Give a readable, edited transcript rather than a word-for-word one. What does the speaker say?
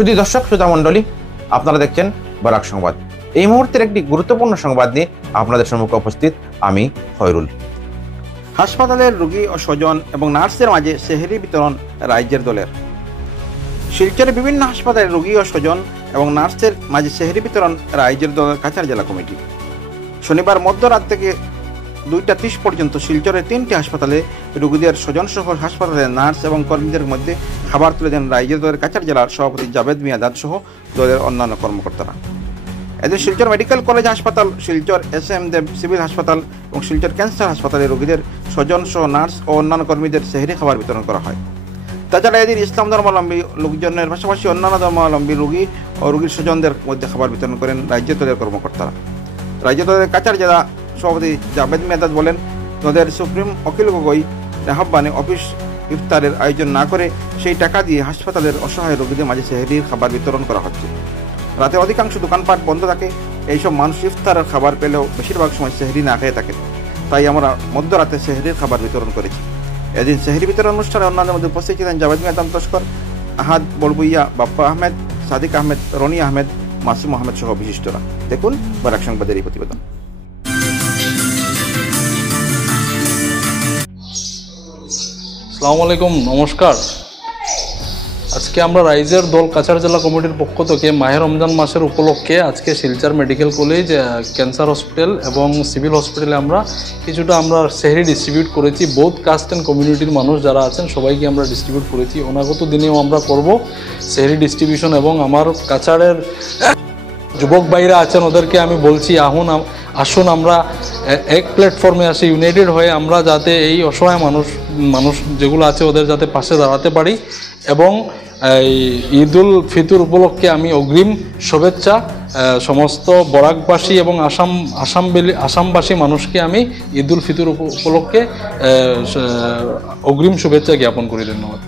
শুধু দর্শক শ্রোতা মণ্ডলী, আপনারা দেখছেন বরাক সংবাদ। এই মুহূর্তের একটি গুরুত্বপূর্ণ সংবাদ নিয়ে আপনাদের সম্মুখে উপস্থিত আমি খয়রুল। হাসপাতালের রোগী ও স্বজন এবং নার্সের মাঝে সেহরি বিতরণ রাজ্যের দলের। শিলচরের বিভিন্ন হাসপাতালের রোগী ও স্বজন এবং নার্সের মাঝে সেহরি বিতরণ রাজ্যের দলের কাছাড় জেলা কমিটি। শনিবার মধ্যরাত থেকে 2টা 30 পর্যন্ত শিলচরের 3টি হাসপাতালে রোগীদের স্বজনসহ হাসপাতালের নার্স এবং কর্মীদের মধ্যে খাবার তুলে দেন রাজ্যের দলের কাছাড় জেলার সভাপতি জাভেদ মিয়াদাদ সহ দলের অন্যান্য কর্মকর্তারা। এদের শিলচর মেডিকেল কলেজ হাসপাতাল, শিলচর এস.এম. দেব সিভিল হাসপাতাল এবং শিলচর ক্যান্সার হাসপাতালে রোগীদের স্বজন সহ নার্স ও অন্যান্য কর্মীদের সেহরি খাবার বিতরণ করা হয়। তাছাড়া এদিন ইসলাম ধর্মাবলম্বী লোকজনের পাশাপাশি অন্যান্য ধর্মাবলম্বী রোগী ও রোগীর স্বজনদের মধ্যে খাবার বিতরণ করেন রাজ্য দলের কর্মকর্তারা। রাজ্য দলের কাছাড় জেলা সভাপতি জাভেদ মিয়াদাদ বলেন, দলের সুপ্রিম অখিল গগৈ আহ্বানে অফিস ইফতারের আয়োজন না করে সেই টাকা দিয়ে হাসপাতালের অসহায় রোগীদের মাঝে সেহরির খাবার বিতরণ করা হচ্ছে। রাতে অধিকাংশ দোকানপাট বন্ধ থাকে, এইসব মানুষ ইফতারের খাবার পেলেও বেশিরভাগ সময় সেহরি না খেয়ে থাকেন। তাই আমরা মধ্যরাতে সেহরির খাবার বিতরণ করেছি। এদিন সেহরি বিতরণ অনুষ্ঠানে অন্যান্যদের মধ্যে উপস্থিত ছিলেন জাভেদ মিয়াদাদ তস্কর, আহাদ বলবুইয়া, বাপ্পা আহমেদ, সাদিক আহমেদ, রনি আহমেদ, মাসুম আহমেদ সহ বিশিষ্টরা। দেখুন বরাক সংবাদের এই প্রতিবেদন। আসসালামু আলাইকুম, নমস্কার। আজকে আমরা রাইজের দল কাছাড় জেলা কমিটির পক্ষ থেকে মাহে রমজান মাসের উপলক্ষে আজকে Silchar medical college, cancer hospital এবং সিভিল হসপিটালে আমরা সেহরি ডিস্ট্রিবিউট করেছি। বোথ কাস্ট অ্যান্ড কমিউনিটির মানুষ যারা আছেন সবাইকে আমরা ডিস্ট্রিবিউট করেছি। অনাগত দিনেও আমরা করব সেহরি ডিস্ট্রিবিউশন এবং আমার কাছাড়ের যুবক ভাইরা আছেন ওদেরকে আমি বলছি, আসুন আমরা এক প্ল্যাটফর্মে আসি, ইউনাইটেড হয়ে আমরা যাতে এই অসহায় মানুষ যেগুলো আছে ওদের যাতে পাশে দাঁড়াতে পারি। এবং ঈদ উল ফিতর উপলক্ষে আমি অগ্রিম শুভেচ্ছা সমস্ত বরাকবাসী এবং আসামবাসী মানুষকে আমি ঈদ উল ফিতর উপলক্ষে অগ্রিম শুভেচ্ছা জ্ঞাপন করি। ধন্যবাদ।